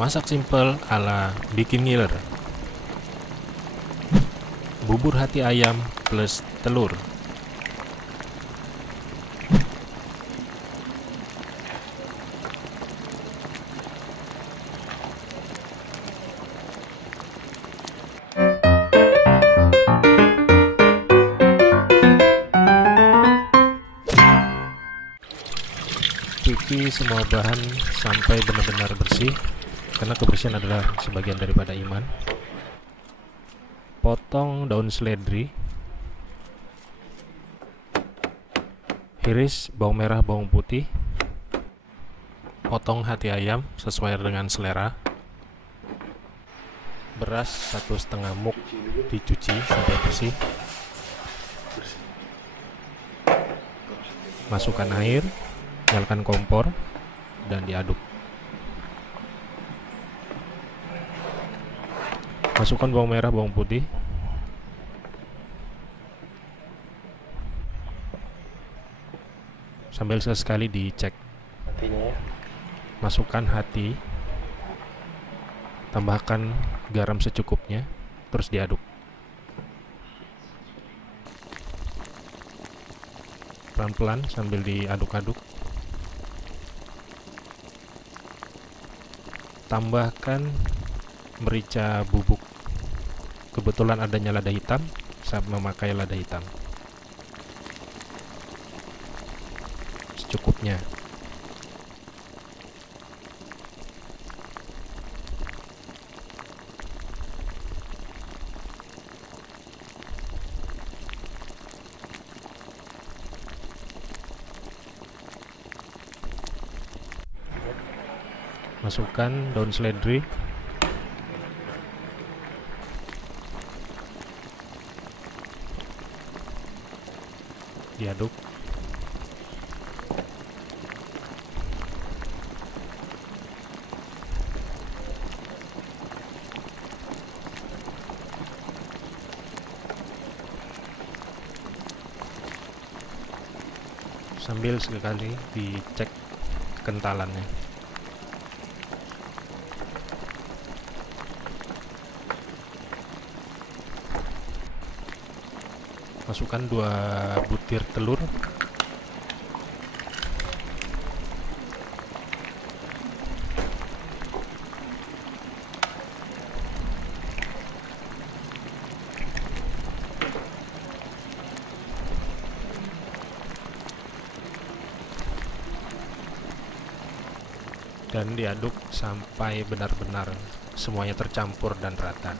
Masak simpel ala bikin ngiler. Bubur hati ayam plus telur. Cuci semua bahan sampai benar-benar bersih, karena kebersihan adalah sebagian daripada iman. Potong daun seledri, iris bawang merah bawang putih, potong hati ayam sesuai dengan selera. Beras 1,5 muk dicuci sampai bersih. Masukkan air, nyalakan kompor, dan diaduk. Masukkan bawang merah bawang putih. Sambil sesekali dicek. Masukkan hati. Tambahkan garam secukupnya, terus diaduk. Pelan-pelan sambil diaduk-aduk. Tambahkan merica bubuk. Kebetulan adanya lada hitam, saya memakai lada hitam. Secukupnya. Masukkan daun seledri. Diaduk. Sambil sekali dicek kekentalannya. Masukkan 2 butir telur. Dan diaduk sampai benar-benar semuanya tercampur dan rata.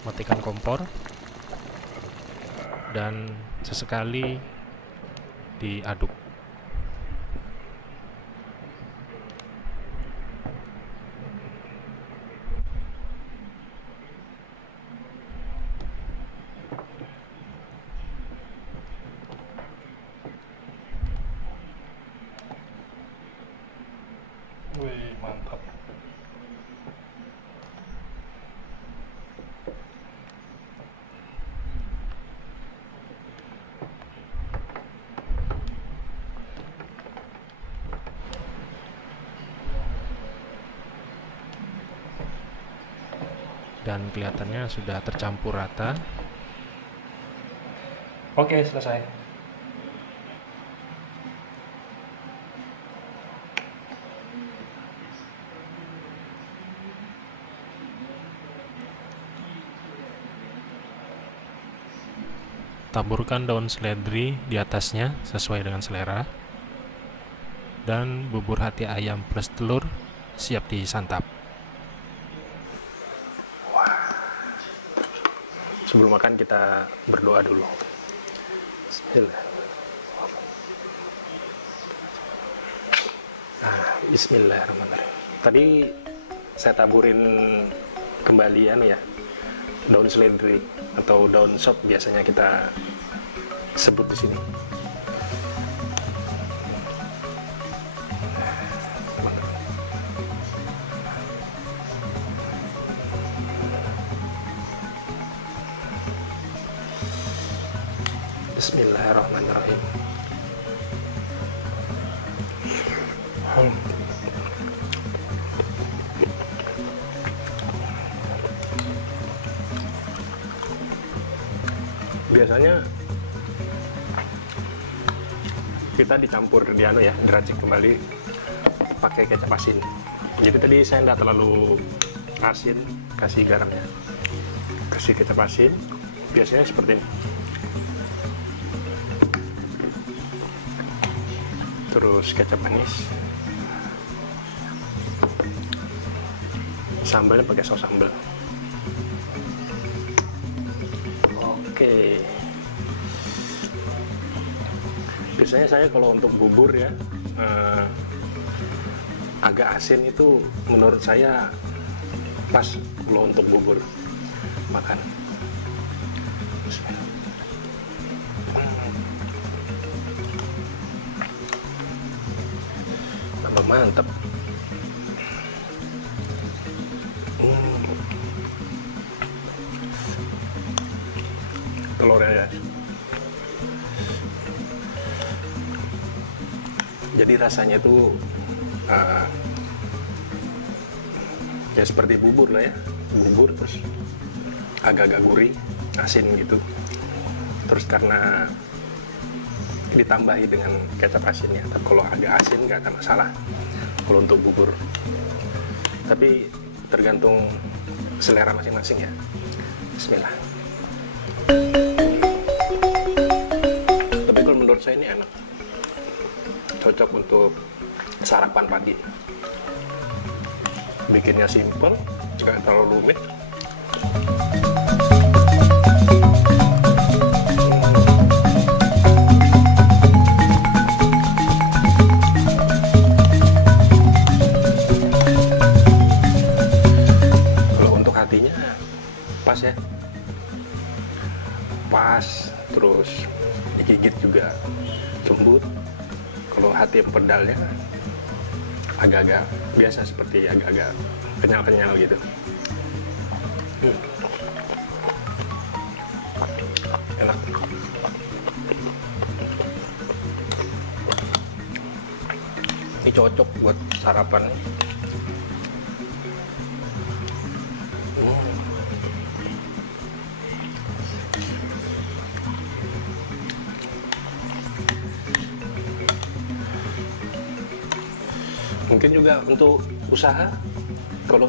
Matikan kompor dan sesekali diaduk. Wih, mantap. Dan kelihatannya sudah tercampur rata. Oke, selesai. Taburkan daun seledri di atasnya sesuai dengan selera. Dan bubur hati ayam plus telur siap disantap. Sebelum makan kita berdoa dulu. Bismillah. Bismillahirrahmanirrahim. Tadi saya taburin kembali ya, daun seledri atau daun sop biasanya kita sebut di sini. Bismillahirrahmanirrahim. Biasanya kita dicampur diracik kembali pakai kecap asin. Jadi tadi saya nggak terlalu asin, kasih garamnya, kasih kecap asin. Biasanya seperti ini. Terus kecap manis. Sambalnya pakai saus sambal. Oke. Biasanya saya kalau untuk bubur ya, agak asin itu menurut saya pas kalau untuk bubur makan. Bismillah. Tambah mantap. Telurnya ya. Jadi rasanya itu ya seperti bubur lah ya, bubur terus agak-agak gurih, asin gitu. Terus karena ditambahi dengan kecap asinnya, tapi kalau agak asin nggak akan masalah kalau untuk bubur. Tapi tergantung selera masing-masing ya. Bismillah. Tapi kalau menurut saya ini enak, cocok untuk sarapan pagi. Bikinnya simple, nggak terlalu rumit. Kalau untuk hatinya pas ya, pas, terus digigit juga lembut. Kalau hati empedalnya agak-agak biasa, seperti agak-agak kenyal-kenyal gitu. Enak. Ini cocok buat sarapan. Mungkin juga untuk usaha, kalau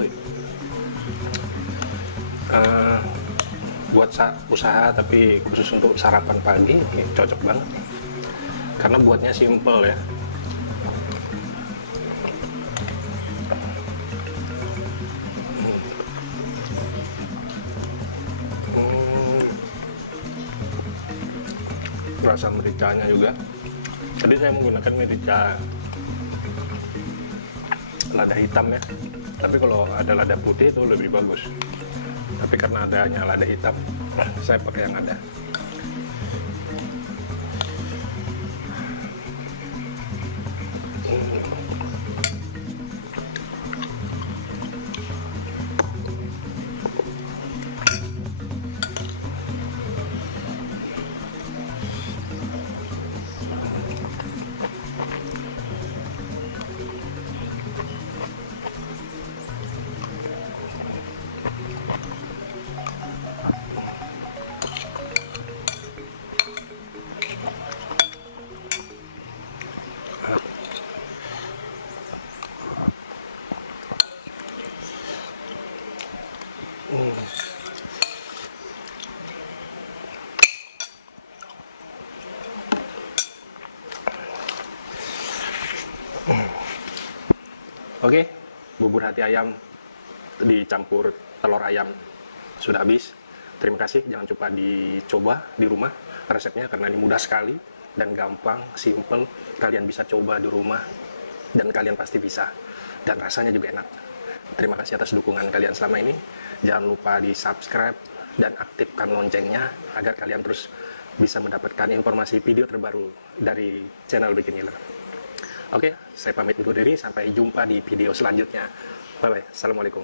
buat usaha tapi khusus untuk sarapan pagi, cocok banget karena buatnya simple ya. Rasa mericanya juga, tadi saya menggunakan merica lada hitam ya, tapi kalau ada lada putih itu lebih bagus, tapi karena adanya lada hitam saya pakai yang ada. Oke, bubur hati ayam dicampur telur ayam sudah habis. Terima kasih, jangan lupa dicoba di rumah resepnya karena ini mudah sekali dan gampang, simple. Kalian bisa coba di rumah dan kalian pasti bisa, dan rasanya juga enak. Terima kasih atas dukungan kalian selama ini. Jangan lupa di subscribe dan aktifkan loncengnya agar kalian terus bisa mendapatkan informasi video terbaru dari channel Bikin Ngiler. Oke, saya pamit undur diri. Sampai jumpa di video selanjutnya. Bye-bye. Assalamualaikum.